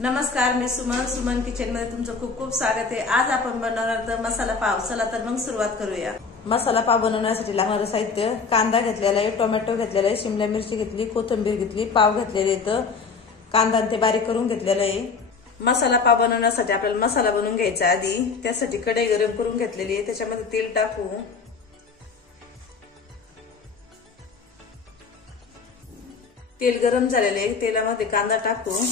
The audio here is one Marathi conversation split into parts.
नमस्कार, मी सुमन किचन मध्ये तुमचं खूप खूप स्वागत आहे। आज आपण बनवणार तर मसाला पाव। चला तर मग सुरुवात करूया। मसाला पाव बनवण्यासाठी लागणारे साहित्य: कांदा घेतलेला आहे, टोमॅटो घेतलेला आहे, शिमला मिरची घेतली, कोथिंबीर घेतली, पाव घेतलेले आहेत, कांदा ते बारीक करून घेतलेला आहे। मसाला पाव बनवण्यासाठी आपल्याला मसाला बनवून घ्यायचा। आधी त्यासाठी कढई गरम करून घेतलेली आहे, त्याच्यामध्ये तेल टाकू। तेल गरम झालेले आहे, तेलामध्ये कांदा टाकू।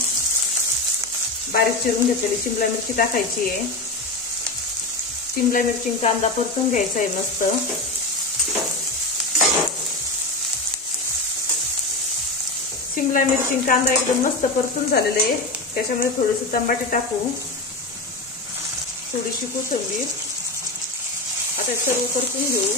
बारीक चिरून घेतलेली शिमला मिरची टाकायची आहे। शिमला मिरची कांदा परतून घ्यायचा आहे मस्त। शिमला मिरची कांदा एकदम मस्त परतून झालेले आहे, त्याच्यामध्ये थोडीशी टमाटे टाकू, थोडीशी कोथिंबीर। आता सर्व परतून घेऊ।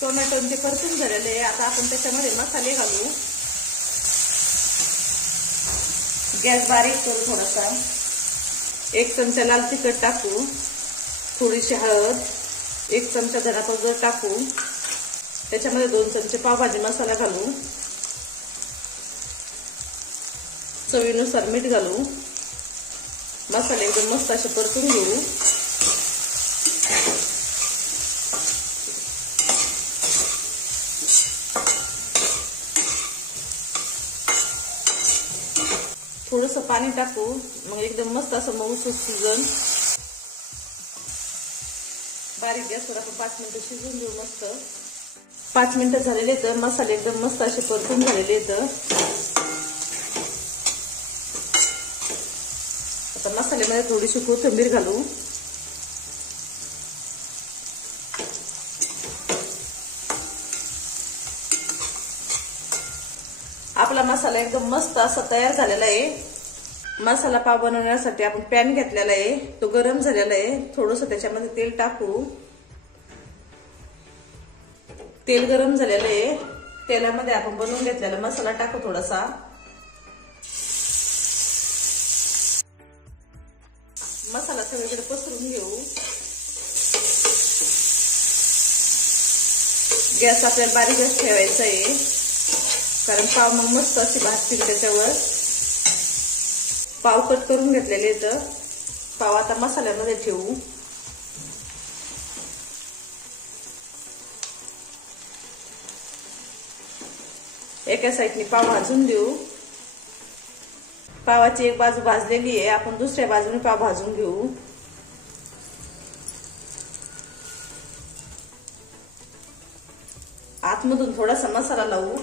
टोमॅटो ते परतून झालेले आहे, आता आपण त्याच्यामध्ये मसाले घालू। गॅस बारीक करू थोडासा। 1 चमचा लाल तिखट टाकू, थोडीशी हळद, 1 चमचा धना पावडर टाकू, त्याच्यामध्ये 2 चमचे पावभाजी मसाला घालू, चवीनुसार मीठ घालू। मसाले एकदम मस्त असे परतून घेऊ। थोडंसं पाणी टाकू, मग एकदम मस्त असं मऊसूत शिजन। बारीक गॅसवर आपण 5 मिनिटं शिजून घेऊ मस्त। 5 मिनिटं झालेले तर मसाले एकदम मस्त असे परतून झालेले आहेत। आता मसाल्यामध्ये थोडीशी कोथिंबीर घालू। आपला मसाला एकदम मस्त असा तयार झालेला आहे। मसाला पाव बनवण्यासाठी आपण पॅन घेतलेला आहे, तो गरम झालेला आहे। थोडंसं त्याच्यामध्ये तेल टाकू। तेल गरम झालेलं आहे, तेलामध्ये आपण बनवून घेतलेला मसाला टाकू थोडासा। मसाला सगळीकडे पसरून घेऊ। गॅस आपल्याला बारीकच ठेवायचा आहे, कारण पाव मग मस्त अशी भाजतील त्याच्यावर। पाव कट करून घेतलेले आहेत, पाव आता मसाल्यामध्ये ठेवू। एका साईडने पाव भाजून देऊ। पावाची एक बाजू भाजलेली आहे, आपण दुसऱ्या बाजूने पाव भाजून घेऊ। आतमधून थोडासा मसाला लावू।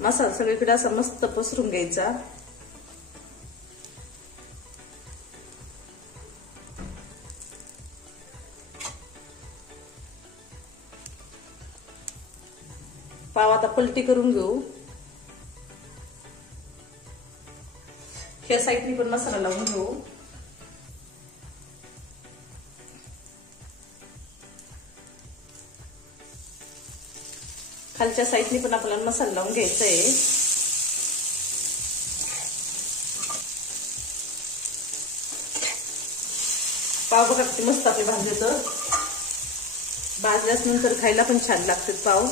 मसाला सगळीकडे असा मस्त पसरून घ्यायचा। पाव आता पलटी करून घेऊ। ह्या साईडनी पण मसाला लावून घेऊ। खालच्या साईडनी पण आपल्याला मसाला लावून घ्यायचा आहे। पाव बघा किती मस्त आपले भाजले, तर भाजल्यास नंतर खायला पण छान लागते पाव।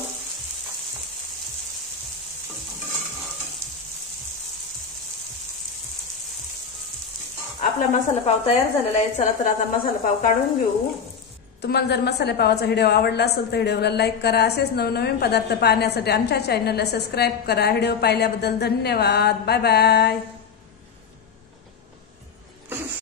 आपला मसाला पाव तयार झालेला आहे। चला तर आता मसाला पाव काढून घेऊ। तुम्हाला जर मसाले पावाचा व्हिडिओ आवडला असेल तर व्हिडिओला लाईक करा। असेच नवनवीन पदार्थ पाहण्यासाठी आमच्या चॅनलला सबस्क्राईब करा। व्हिडिओ पाहिल्याबद्दल धन्यवाद। Bye bye.